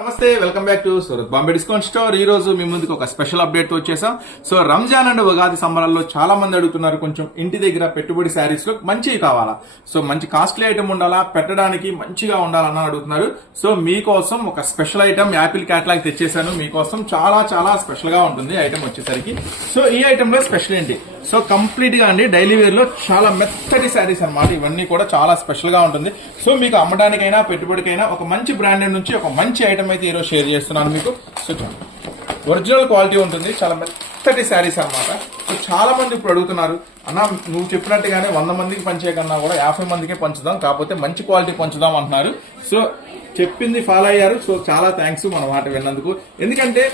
నమస్తే, welcome back to Surat Bombay discount store. ఈ రోజు మీ ముందుకు ఒక స్పెషల్ అప్డేట్ తో వచ్చేసాం. సో రంజాన్ అండ్ ఉగాది సంబరాల్లో చాలా మంది అడుగుతున్నారు, కొంచెం ఇంటి దగ్గర పెట్టుబడి శారీస్ లో మంచివి కావాలా, సో మంచి కాస్ట్లీ ఐటమ్ ఉండాలా, పెట్టడానికి మంచిగా ఉండాలని అడుగుతున్నారు. సో మీకోసం ఒక స్పెషల్ ఐటమ్ యాపిల్ క్యాటలాగ్ తెచ్చేసాను మీకోసం. చాలా చాలా స్పెషల్ గా ఉంటుంది ఐటమ్ వచ్చేసరికి. సో ఈ ఐటమ్ లో స్పెషల్ ఏంటి, సో కంప్లీట్ గా అండి డైలీ వేర్ లో చాలా మెత్తటి శారీస్ అన్నమాట. ఇవన్నీ కూడా చాలా స్పెషల్ గా ఉంటుంది. సో మీకు అమ్మడానికైనా పెట్టుబడికైనా ఒక మంచి బ్రాండెడ్ నుంచి ఒక మంచి ఐటమ్ అయితే ఈరోజు షేర్ చేస్తున్నాను మీకు. సో ఒరిజినల్ క్వాలిటీ ఉంటుంది, చాలా మెత్తటి శారీస్ అన్నమాట. సో చాలా మంది ఇప్పుడు అడుగుతున్నారు, అన్న నువ్వు చెప్పినట్టుగానే 100 మందికి పంచే కన్నా కూడా 50 మందికే పంచుదాం, కాకపోతే మంచి క్వాలిటీ పంచుదాం అంటున్నారు. సో చెప్పింది ఫాలో అయ్యారు. సో చాలా థ్యాంక్స్ మన మాట విన్నందుకు. ఎందుకంటే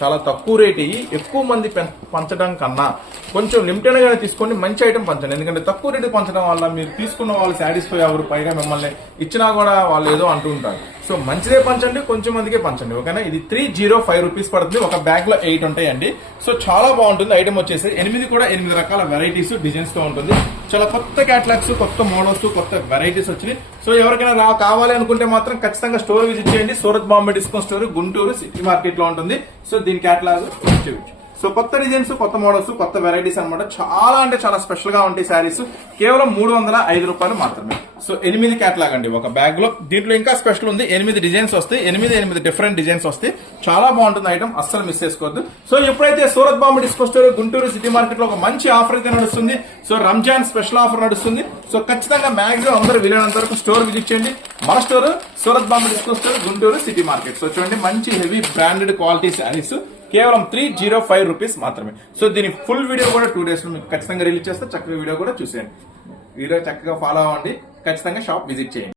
చాలా తక్కువ రేటు ఎక్కువ మంది పంచడం కన్నా కొంచెం లిమిటెడ్ గా తీసుకోండి, మంచి ఐటమ్ పంచండి. ఎందుకంటే తక్కువ రేటు పంచడం వల్ల మీరు తీసుకున్న వాళ్ళు సాటిస్ఫై అవ్వరు, పైగా మిమ్మల్ని ఇచ్చినా కూడా వాళ్ళు ఏదో అంటూ ఉంటారు. సో మంచిదే పంచండి, కొంచెం మందికే పంచండి, ఓకేనా. ఇది 305 రూపీస్ పడుతుంది. ఒక బ్యాగ్ లో 8 ఉంటాయండి. సో చాలా బాగుంటుంది ఐటమ్ వచ్చేసి. 8 రకాల వెరైటీస్ డిజైన్స్ తో ఉంటుంది. చాలా కొత్త క్యాటలాగ్స్, కొత్త మోడల్స్, కొత్త వెరైటీస్ వచ్చినాయి. సో ఎవరికైనా కావాలి అనుకుంటే మాత్రం ఖచ్చితంగా స్టోర్ విజిట్ చేయండి. Surat Bombay discount store, Guntur city market లో ఉంటుంది. సో దీని క్యాటలాగ్ చూపించు. సో కొత్త డిజైన్స్, కొత్త మోడల్స్, కొత్త వెరైటీస్ అనమాట. చాలా అంటే చాలా స్పెషల్ గా ఉంటాయి శారీస్. కేవలం 305 రూపాయలు మాత్రమే. సో 8 క్యాటలాగ్ అండి ఒక బ్యాగ్ లో. దీంట్లో ఇంకా స్పెషల్ ఉంది, 8 డిజైన్స్ వస్తాయి, 8 డిఫరెంట్ డిజైన్స్ వస్తాయి. చాలా బాగుంటుంది ఐటమ్, అస్సలు మిస్ చేసుకోవద్దు. సో ఎప్పుడైతే Surat Bombay discount store, Guntur city market లో ఒక మంచి ఆఫర్ అయితే నడుస్తుంది. సో రంజాన్ స్పెషల్ ఆఫర్ నడుస్తుంది. సో ఖచ్చితంగా మాక్సిమం అందరూ వీలైనంత వరకు స్టోర్ విజిట్ చేయండి. మన store Surat Bombay discount store, Guntur city market. So చూడండి, మంచి హెవీ బ్రాండెడ్ క్వాలిటీ శారీస్ కేవలం 305 రూపీస్ మాత్రమే. సో దీని ఫుల్ వీడియో కూడా 2 days లో మీకు ఖచ్చితంగా రిలీజ్ చేస్తే చక్కగా వీడియో కూడా చూసేయండి. వీడియో చక్కగా ఫాలో అవ్వండి, ఖచ్చితంగా షాప్ విజిట్ చేయండి.